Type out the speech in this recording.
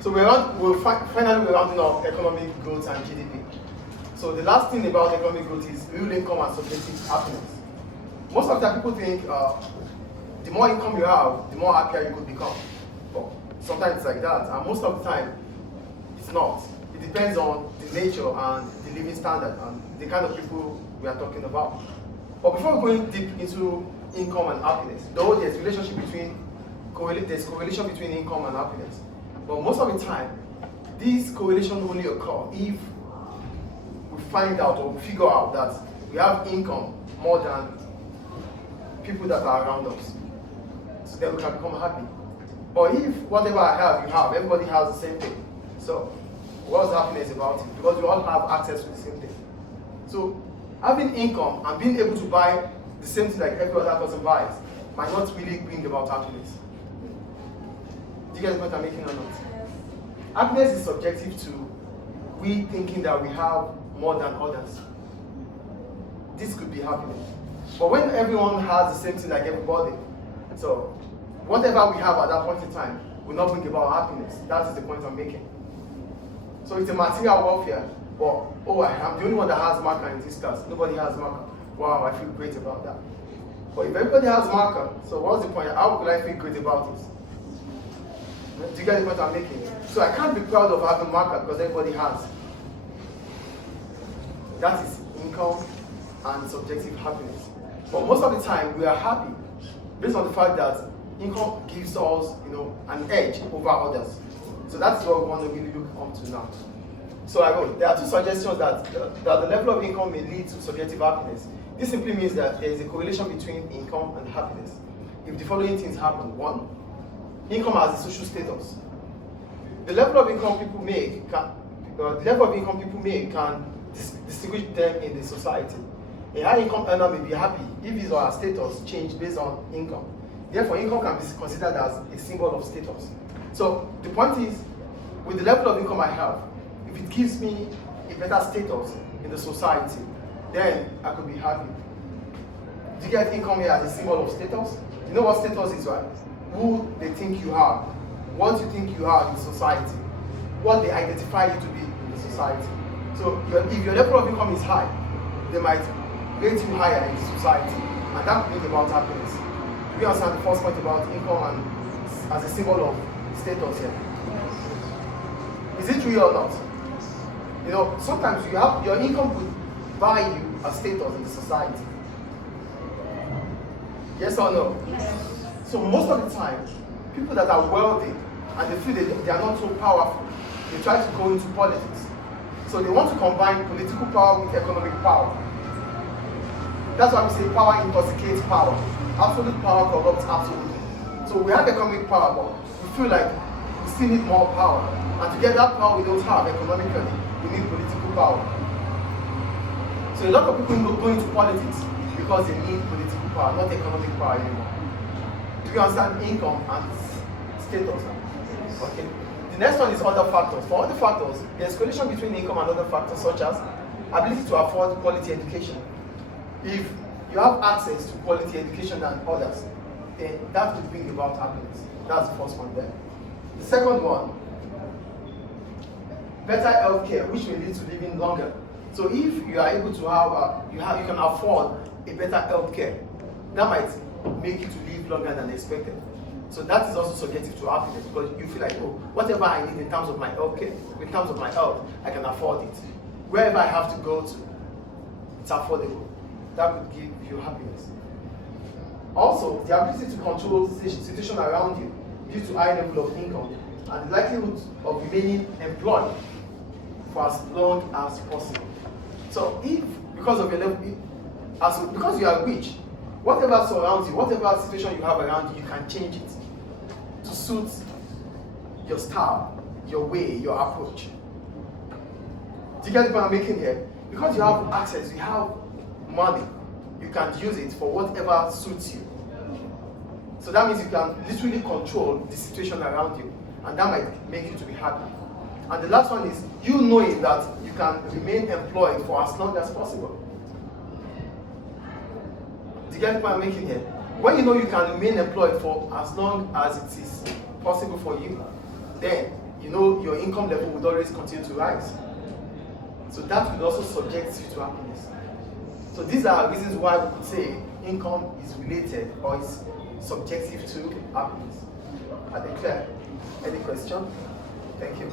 So finally we're rounding up economic growth and GDP. So the last thing about economic growth is real income and subjective happiness. Most of the time people think the more income you have, the more happier you could become. But sometimes it's like that, and most of the time it's not. It depends on the nature and the living standard and the kind of people we are talking about. But before going deep into income and happiness, though there's correlation between income and happiness, but most of the time, this correlation only occurs if we find out or we figure out that we have income more than people that are around us. So then we can become happy. But if whatever I have, you have, everybody has the same thing. So what's happiness about it? Because we all have access to the same thing. So having income and being able to buy the same thing like every other person buys might not really bring about happiness. Do you get the point I'm making or not? Happiness is subjective to we thinking that we have more than others. This could be happiness. But when everyone has the same thing like everybody, so whatever we have at that point in time will not bring about happiness. That is the point I'm making. So it's a material warfare. But I'm the only one that has marker in this class. Nobody has marker. Wow, I feel great about that. But if everybody has marker, so what's the point? How could I feel great about it? Do you get the point I'm making? So I can't be proud of having marker because everybody has. That is income and subjective happiness. But most of the time we are happy based on the fact that income gives us, an edge over others. So that's what we want to really look onto now. So I wrote, there are two suggestions that the level of income may lead to subjective happiness. This simply means that there is a correlation between income and happiness. If the following things happen: 1, income as a social status. The level of income people make can distinguish them in the society. A high income earner may be happy if his or her status change based on income. Therefore, income can be considered as a symbol of status. So the point is, with the level of income I have, if it gives me a better status in the society, then I could be happy. Do you get income here as a symbol of status? You know what status is, right? Who they think you are, what you think you are in society, what they identify you to be in the society. So if your level of income is high, they might rate you higher in the society, and that could bring about happiness. Do you understand the first point about income and as a symbol of status here? Is it real or not? Sometimes your income could buy you a status in the society. Yes or no? Yes. So most of the time, people that are wealthy and they feel they are not so powerful, they try to go into politics. So they want to combine political power with economic power. That's why we say power intoxicates power. Absolute power corrupts absolutely. So we have economic power, but we feel like we still need more power. And to get that power we don't have economically, we need political power. So a lot of people go into politics because they need political power, not economic power anymore. Do you understand income and status? Okay. The next one is other factors. For other factors, there's correlation between income and other factors such as ability to afford quality education. If you have access to quality education than others, then that will bring about happiness. That's the first one there. The second one, better healthcare, which will lead to living longer. So if you are able to you can afford a better healthcare, that might make you to live longer than expected. So that is also subjective to happiness because you feel like, whatever I need in terms of my healthcare, in terms of my health, I can afford it. Wherever I have to go to, it's affordable. That would give you happiness. Also, the ability to control the situation around you due to high level of income and the likelihood of remaining employed for as long as possible. So if, because of your level, because you are rich, whatever surrounds you, whatever situation you have around you, you can change it to suit your style, your way, your approach. Do you get the point I'm making here? Because you have access, you have money, you can use it for whatever suits you. So that means you can literally control the situation around you, and that might make you to be happy. And the last one is you knowing that you can remain employed for as long as possible. Do you get the point I'm making here? When you know you can remain employed for as long as it is possible for you, then you know income level would always continue to rise. So that would also subject you to happiness. So these are reasons why we could say income is related or is subjective to happiness. Are they clear? Any question? Thank you.